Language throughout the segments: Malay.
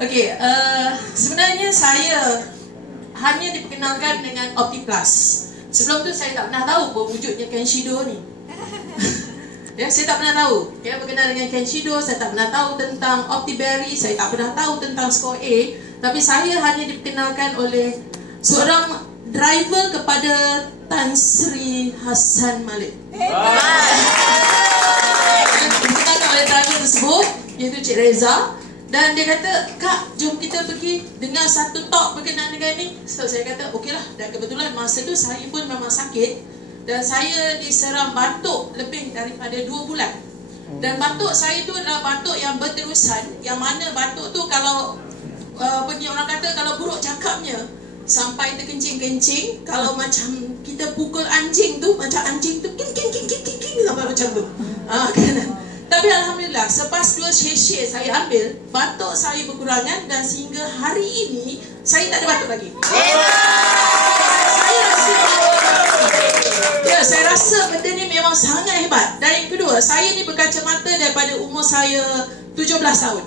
Okey, sebenarnya saya hanya diperkenalkan dengan Optiplus. Sebelum tu saya tak pernah tahu pun wujudnya Kenshido ni. Ya, saya tak pernah tahu. Ya, berkenal dengan Kenshido, saya tak pernah tahu tentang Optiberry, saya tak pernah tahu tentang Score A. Tapi saya hanya diperkenalkan oleh seorang driver kepada Tan Sri Hassan Malik. Diperkenalkan oleh driver tersebut, iaitu Cik Reza. Dan dia kata, "Kak, jom kita pergi dengar satu talk berkenaan dengan ni." So saya kata, okeylah. Dan kebetulan masa tu saya pun memang sakit. Dan saya diserang batuk lebih daripada 2 bulan. Dan batuk saya tu adalah batuk yang berterusan. Yang mana batuk tu kalau orang kata kalau buruk cakapnya sampai terkencing-kencing. Kalau macam kita pukul anjing tu, macam anjing tu king sampai macam tu. Kan? Tapi Alhamdulillah, selepas 2 sesi saya ambil, batuk saya berkurangan. Dan sehingga hari ini saya tak ada batuk lagi. Saya rasa benda ni memang sangat hebat. Dan yang kedua, saya ni berkacamata daripada umur saya 17 tahun.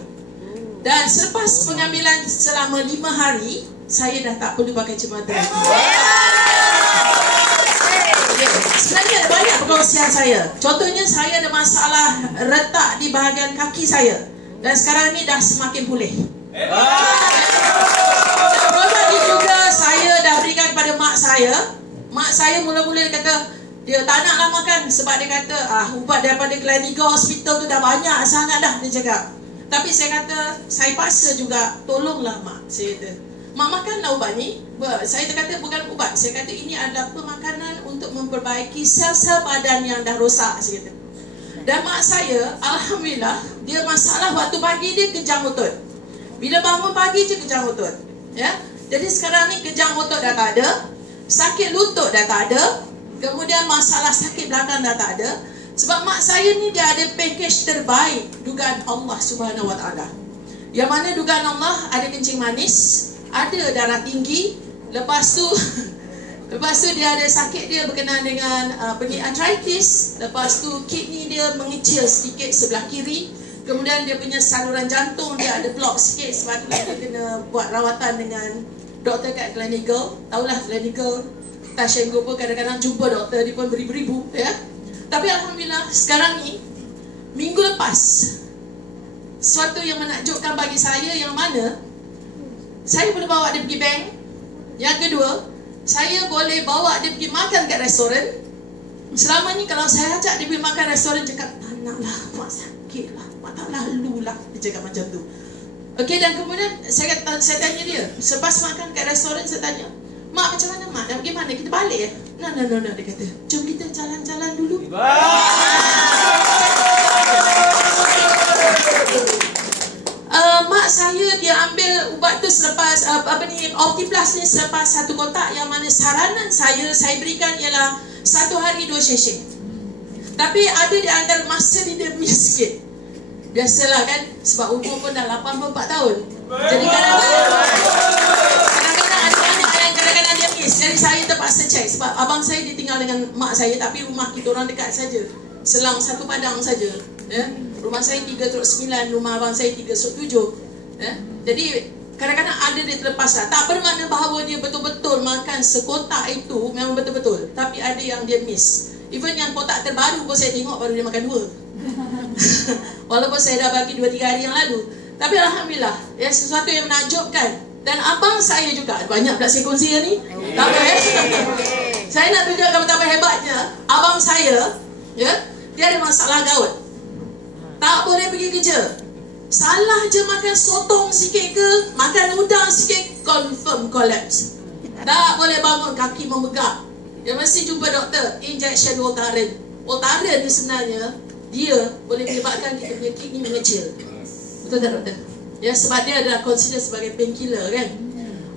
Dan selepas pengambilan selama 5 hari, saya dah tak perlu pakai kacamata. Sebenarnya ada banyak perkongsian saya. Contohnya saya ada masalah retak di bahagian kaki saya. Dan sekarang ni dah semakin pulih. Produk ni juga saya dah berikan kepada mak saya. Mak saya mula-mula dia kata dia tak nak makan sebab dia kata ubat daripada Gleneagles Hospital tu dah banyak sangat dah, dia cakap. Tapi saya kata saya paksa juga, tolonglah mak, saya kata. Mak makanlah ubat ni. Saya kata bukan ubat, saya kata ini adalah pemakanan untuk memperbaiki sel-sel badan yang dah rosak, saya kata. Dan mak saya, Alhamdulillah, dia masalah waktu pagi dia kejang otot. Bila bangun pagi je kejang otot. Ya? Jadi sekarang ni kejang otot dah tak ada, sakit lutut dah tak ada, kemudian masalah sakit belakang dah tak ada. Sebab mak saya ni dia ada package terbaik, dugaan Allah Subhanahu Wa Taala. Yang mana dugaan Allah ada kencing manis, ada darah tinggi, lepas tu dia ada sakit dia berkenaan dengan arthritis, lepas tu kidney dia mengecil sedikit sebelah kiri, kemudian dia punya saluran jantung dia ada block sikit sebab tu dia kena buat rawatan dengan doktor kat Gleneagles. Tahulah Gleneagles, Tashengo pun kadang-kadang jumpa doktor dia pun beribu-ribu, ya. Tapi Alhamdulillah sekarang ni, minggu lepas, sesuatu yang menakjubkan bagi saya yang mana saya boleh bawa dia pergi bank. Yang kedua, saya boleh bawa dia pergi makan kat restoran. Selama ni kalau saya ajak dia pergi makan restoran, cakap, "Tak nak lah, mak sakit lah, mak tak lalu lah." Dia cakap macam tu. Okey, dan kemudian saya tanya dia, selepas makan kat restoran, saya tanya, "Mak, macam mana mak? Dah pergi mana? Kita balik ya?" No, dia kata, "Jom kita jalan-jalan dulu." Mak saya dia ambil ubat tu selepas Optiplus ni selepas 1 kotak, yang mana saranan saya berikan ialah 1 hari 2 sesi. Tapi ada di antara masa ni dia miss sikit. Biasalah kan, sebab umur pun dah 84 tahun. Jadi kadang-kadang dia miss. Jadi saya terpaksa cek sebab abang saya ditinggal dengan mak saya, tapi rumah kita orang dekat saja, selang 1 padang saja. Ya? Rumah saya 3/9, rumah abang saya 3/7. Ya? Jadi kadang-kadang ada dia terlepas lah. Tak bermakna bahawa dia betul-betul makan sekotak itu memang betul-betul, tapi ada yang dia miss. Even yang kotak terbaru pun saya tengok baru dia makan 2. Walaupun saya dah bagi 2-3 hari yang lalu. Tapi Alhamdulillah, ya, sesuatu yang menakjubkan. Dan abang saya juga, banyak pula saya kongsi ni. Tak apa ya. Saya nak tunjukkan betapa hebatnya abang saya, ya, dia ada masalah gout. Tak boleh pergi kerja. Salah je makan sotong sikit ke, makan udang sikit, confirm collapse. Tak boleh bangun, kaki memegak. Dia mesti jumpa doktor, injection Voltaren. Voltaren ni sebenarnya dia boleh menyebabkan kita punya kidney mengecil. Betul tak doktor? Ya, sebab dia adalah consider sebagai painkiller kan.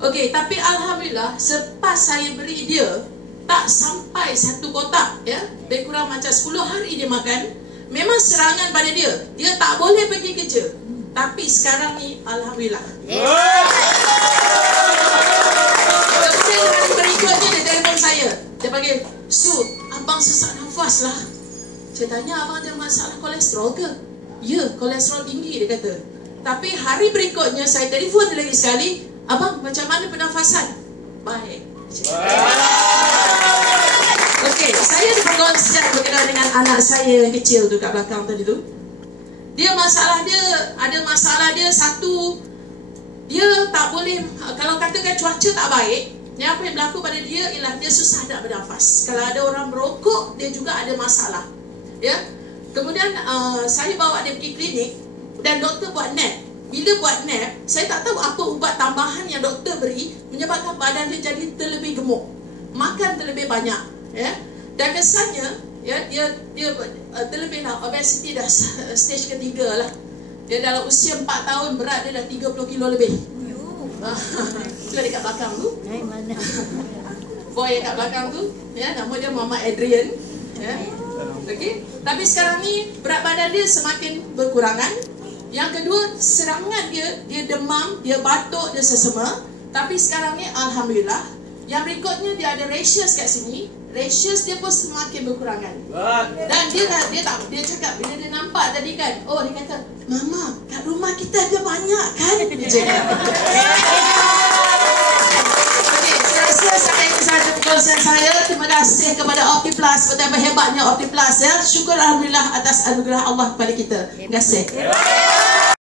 Okey, tapi Alhamdulillah selepas saya beri dia tak sampai 1 kotak, ya, lebih kurang macam 10 hari dia makan. Memang serangan pada dia, dia tak boleh pergi kerja. Tapi sekarang ni Alhamdulillah. Kemudian hari berikutnya dia telefon saya. Dia panggil, "Su, abang sesak nafas lah." Saya tanya, "Abang ada masalah kolesterol ke?" "Ya, kolesterol tinggi," dia kata. Tapi hari berikutnya saya telefon dia lagi sekali, abang macam mana pernafasan? Baik. Okey, saya berkongsi berkenaan dengan anak saya yang kecil tu kat belakang tadi tu. Dia ada masalah dia satu, dia tak boleh, kalau katakan cuaca tak baik, yang apa yang berlaku pada dia ialah dia susah nak bernafas. Kalau ada orang merokok, dia juga ada masalah. Ya. Kemudian saya bawa dia pergi klinik dan doktor buat nap. Bila buat nap, saya tak tahu apa ubat tambahan yang doktor beri menyebabkan badan dia jadi terlebih gemuk, makan terlebih banyak, ya. Dan kesannya, ya, dia terlebih dah obesity dah stage ketiga lah. Dia dalam usia 4 tahun berat dia dah 30 kilo lebih. Tu dekat belakang tu. Boy yang kat belakang tu, ya, nama dia Muhammad Adrian, ya. Okey. Tapi sekarang ni berat badan dia semakin berkurangan. Yang kedua, serangan dia demam, dia batuk, dia sesama. Tapi sekarang ni alhamdulillah, yang berikutnya dia ada rashes kat sini. Rashes dia pun semakin berkurangan. Dan dia cakap bila dia nampak tadi kan, oh dia kata, "Mama, kat rumah kita ada banyak kan?" Dia cakap. Okey, saya rasa sampai itu sahaja perkongsian saya. Terima kasih kepada Optiplus, betapa hebatnya Optiplus, ya. Syukur alhamdulillah atas anugerah Allah kepada kita. Terima kasih.